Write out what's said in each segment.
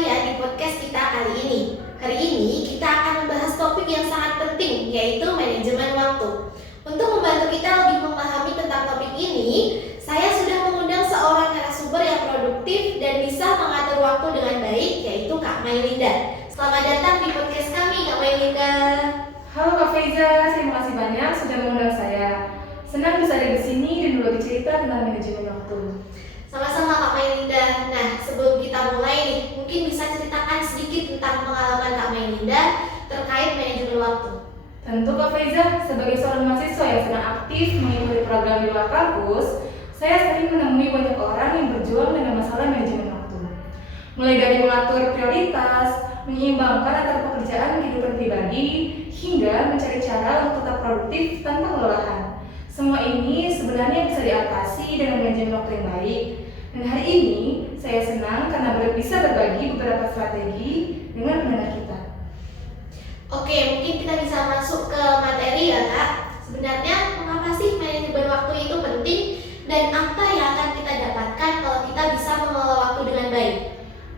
kalian di podcast kita kali ini. Hari ini kita akan membahas topik yang sangat penting, yaitu manajemen waktu. Untuk membantu kita lebih memahami tentang topik ini, saya sudah mengundang seorang narasumber yang produktif dan bisa mengatur waktu dengan baik, yaitu Kak Mailinda. Selamat datang di podcast kami, Kak Mailinda. Halo Kak Faiza, terima kasih banyak sudah mengundang saya. Senang bisa ada di sini dan berbagi cerita tentang manajemen waktu. Sama-sama Kak Mailinda. Nah, sebelum kita mulai nih, mungkin bisa ceritakan sedikit tentang pengalaman Kak Mailinda terkait manajemen waktu. Tentu Kak Faiza, sebagai seorang mahasiswa yang sedang aktif mengikuti program di luar kampus, saya sering menemui banyak orang yang berjuang dengan masalah manajemen waktu. Mulai dari mengatur prioritas, menyeimbangkan antara pekerjaan dan kehidupan pribadi, hingga mencari cara untuk tetap produktif tanpa kelelahan. Semua ini sebenarnya bisa diatasi dengan manajemen waktu yang baik. Dan hari ini saya senang karena bisa berbagi beberapa strategi dengan pendengar kita. Oke, mungkin kita bisa masuk ke materi ya Kak. Sebenarnya mengapa sih manajemen waktu itu penting dan apa yang akan kita dapatkan kalau kita bisa mengelola waktu dengan baik?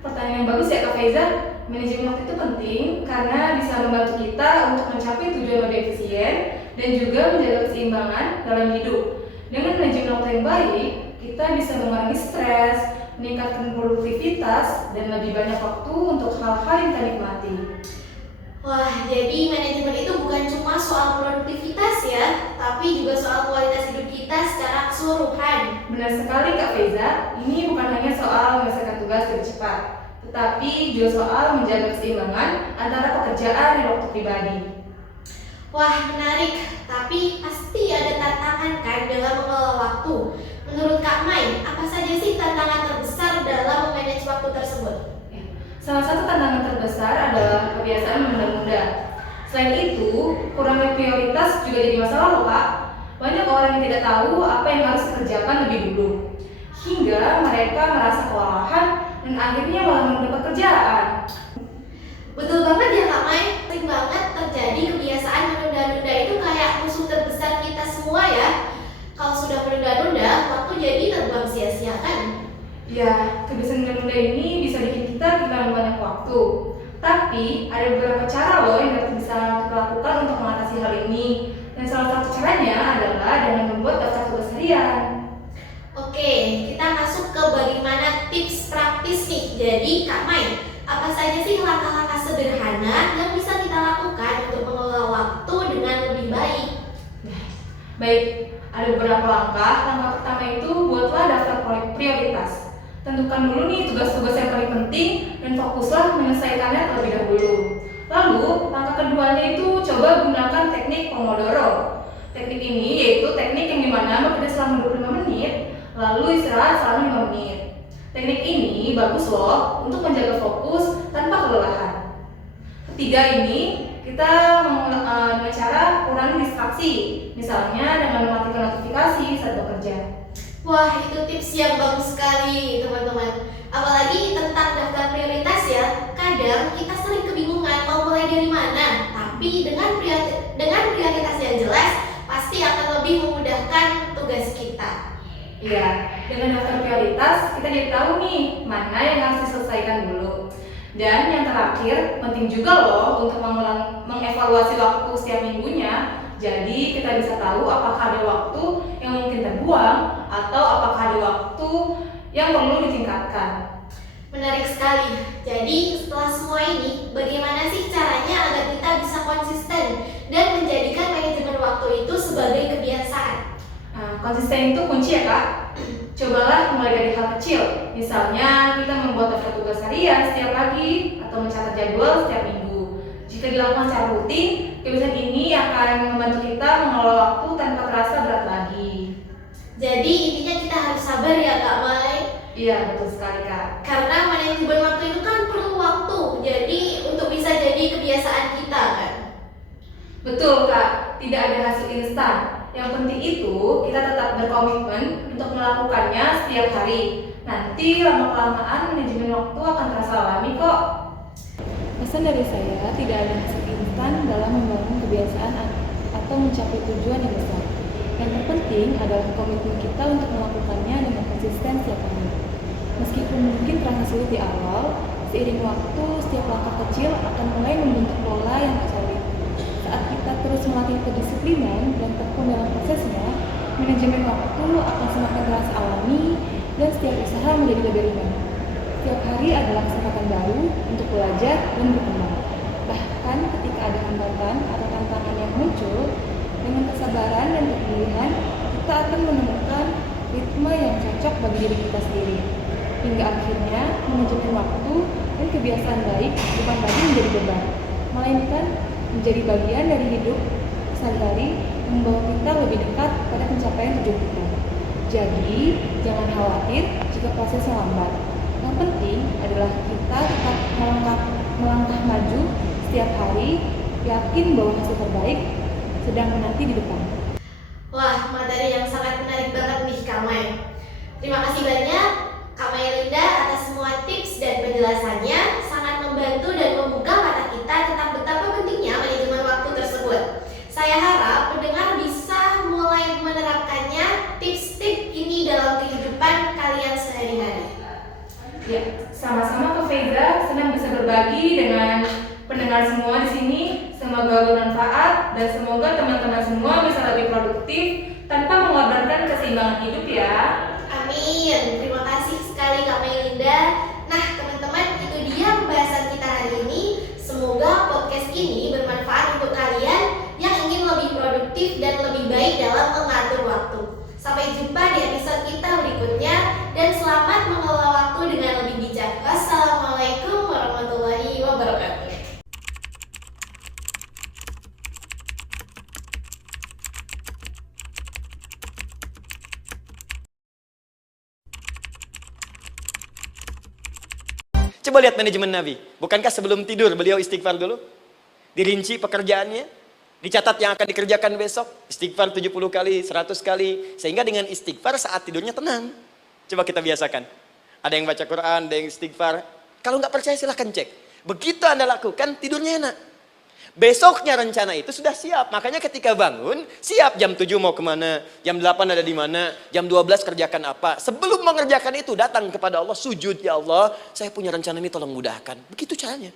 Pertanyaan yang bagus ya Kak Faiza. Manajemen waktu itu penting karena bisa membantu kita untuk mencapai tujuan lebih efisien dan juga menjaga keseimbangan dalam hidup. Dengan manajemen waktu yang baik, kita bisa mengurangi stres, meningkatkan produktivitas, dan lebih banyak waktu untuk hal-hal yang kita nikmati. Wah, jadi manajemen itu bukan cuma soal produktivitas ya, tapi juga soal kualitas hidup kita secara keseluruhan. Benar sekali Kak Faiza, ini bukan hanya soal menyelesaikan tugas lebih cepat, tetapi juga soal menjaga keseimbangan antara pekerjaan dan waktu pribadi. Wah, menarik. Tapi pasti ada tantangan kan dalam mengelola waktu. Menurut Kak Mai, apa saja sih tantangan terbesar dalam memanage waktu tersebut? Salah satu tantangan terbesar adalah kebiasaan menunda-nunda. Selain itu, kurangnya prioritas juga jadi masalah loh Kak. Banyak orang yang tidak tahu apa yang harus dikerjakan lebih dulu, hingga mereka merasa kewalahan dan akhirnya malah menunda pekerjaan. Betul banget ya Kak Mai, sering banget terjadi kebiasaan menunda-nunda itu kayak musuh terbesar kita semua ya. Kalau sudah menunda-nunda, waktu jadi terbuang sia-sia kan? Ya, kebiasaan menunda ini bisa bikin kita kehilangan banyak waktu. Tapi ada beberapa cara loh yang dapat bisa kita lakukan untuk mengatasi hal ini. Dan salah satu caranya adalah dengan membuat daftar tugas harian. Oke, kita masuk ke bagaimana tips praktis nih. Jadi Kak Mai, apa saja sih langkah-langkah sederhana yang bisa kita lakukan untuk mengelola waktu dengan lebih baik? Baik, ada beberapa langkah. Langkah pertama itu buatlah daftar prioritas. Tentukan dulu nih tugas-tugas yang paling penting dan fokuslah menyelesaikannya terlebih dahulu. Lalu, langkah keduanya itu coba gunakan teknik Pomodoro. Teknik ini yaitu teknik yang dimana bekerja selama 25 menit, lalu istirahat selama 5 menit. Teknik ini bagus loh untuk menjaga fokus tanpa kelelahan. Ketiga ini, kita dengan cara kurangi distraksi, misalnya dengan mematikan notifikasi saat bekerja. Wah, itu tips yang bagus sekali teman-teman. Apalagi tentang daftar prioritas ya. Kadang kita sering kebingungan mau mulai dari mana. Tapi dengan prioritas yang jelas, pasti akan lebih memudahkan tugas kita. Iya, dengan daftar prioritas kita jadi tahu nih mana yang harus diselesaikan dulu. Dan yang terakhir, penting juga loh untuk mengevaluasi waktu setiap minggunya. Jadi kita bisa tahu apakah ada waktu yang mungkin terbuang atau apakah ada waktu yang perlu ditingkatkan. Menarik sekali. Jadi setelah semua ini, bagaimana sih caranya agar kita bisa konsisten dan menjadikan manajemen waktu itu sebagai kebiasaan? Nah, konsisten itu kunci ya Kak. Cobalah mulai dari hal kecil. Misalnya kita membuat daftar tugas harian setiap pagi atau mencatat jadwal setiap minggu. Jika dilakukan secara rutin, kebiasaan ini akan membantu kita mengelola waktu tanpa terasa berat lagi. Jadi intinya kita harus sabar ya Kak Mai. Iya, betul sekali Kak. Karena manajemen waktu itu kan perlu waktu. Jadi untuk bisa jadi kebiasaan kita kan. Betul Kak, tidak ada hasil instan. Yang penting itu kita tetap berkomitmen untuk melakukannya setiap hari. Nanti lama-kelamaan manajemen waktu akan terasa alami kok. Pesan dari saya, tidak ada hasil instan dalam membangun kebiasaan atau mencapai tujuan yang besar. Yang terpenting adalah komitmen kita untuk melakukannya dengan konsisten setiap hari. Meskipun mungkin terasa sulit di awal, Seiring waktu, setiap langkah kecil akan mulai membentuk pola yang solid. Saat kita terus melatih kedisiplinan dan tekun dalam prosesnya, manajemen waktu akan semakin terasa alami dan setiap usaha menjadi lebih ringan. Setiap hari adalah kesempatan baru untuk belajar dan berkembang. Bahkan ketika ada hambatan atau tantangan yang muncul, dengan kesabaran dan kegigihan, kita akan menemukan ritme yang cocok bagi diri kita sendiri. Hingga akhirnya, manajemen waktu dan kebiasaan baik bukan lagi menjadi beban, melainkan menjadi bagian dari hidup sehari-hari yang membawa kita lebih dekat pada pencapaian tujuan kita. Jadi, jangan khawatir jika prosesnya lambat. Yang penting adalah kita tetap melangkah maju setiap hari, yakin bahwa hasil terbaik sedang menanti di depan. Wah, materi yang sangat menarik banget nih Kak Mai. Terima kasih banyak Kak Mai Linda atas semua tips dan penjelasannya, sangat membantu dan membuka mata kita tentang betapa pentingnya manajemen waktu tersebut. Saya harap pendengar bisa mulai menerapkannya tips-tips ini dalam kehidupan kalian sehari-hari. Ya, sama-sama Kak Feza, senang bisa berbagi dengan pendengar semua di sini. Semoga bermanfaat dan semoga teman-teman semua bisa lebih produktif tanpa mengorbankan keseimbangan hidup ya. Amin. Terima kasih sekali Kak Melinda. Nah, teman-teman, itu dia pembahasan kita hari ini. Semoga podcast ini bermanfaat untuk kalian yang ingin lebih produktif dan lebih baik dalam mengatur waktu. Sampai jumpa di episode kita berikutnya dan selamat mengelola waktu dengan lebih bijak. Wassalamualaikum warahmatullahi wabarakatuh. Coba lihat manajemen Nabi. Bukankah sebelum tidur beliau istighfar dulu? Dirinci pekerjaannya, dicatat yang akan dikerjakan besok, istighfar 70 kali, 100 kali, sehingga dengan istighfar saat tidurnya tenang. Coba kita biasakan. Ada yang baca Quran, ada yang istighfar. Kalau nggak percaya silahkan cek. Begitu Anda lakukan, tidurnya enak. Besoknya rencana itu sudah siap. Makanya ketika bangun, siap jam 7 mau kemana, jam 8 ada di mana, jam 12 kerjakan apa. Sebelum mengerjakan itu, datang kepada Allah, sujud, ya Allah, saya punya rencana ini tolong mudahkan. Begitu caranya.